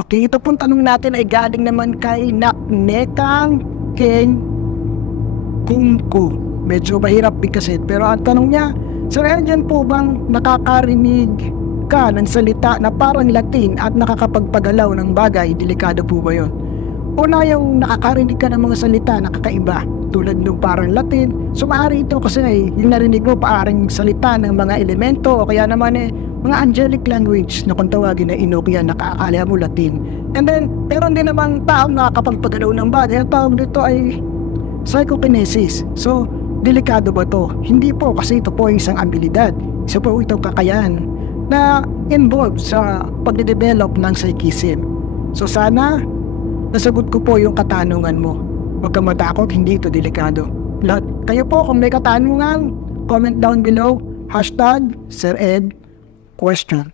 Okay, ito pong tanong natin ay galing naman kay Naknekang Ken Kungku. Medyo mahirap bigkasin, pero ang tanong niya, Sir Engine po bang nakakarinig ka ng salita na parang Latin at nakakapagpagalaw ng bagay? Delikado po ba yun? Una, yung nakakarinig ka ng mga salita na kakaiba tulad ng parang Latin, so maaari ito kasi yung narinig mo paaring salita ng mga elemento o kaya naman mga angelic language na kung tawagin na Enochian na kaakala mo Latin. And then, meron din namang taong nakakapagpagalaw ng bagay. Ang tawag dito ay psychokinesis. So, delikado ba to? Hindi po, kasi ito po ay isang abilidad. Isa po itong kakayahan na involved sa pagde-develop ng psychism. So sana, nasagot ko po yung katanungan mo. Huwag kang matakot, hindi ito delikado. Lahat, kayo po kung may katanungan, comment down below, #SirEd question.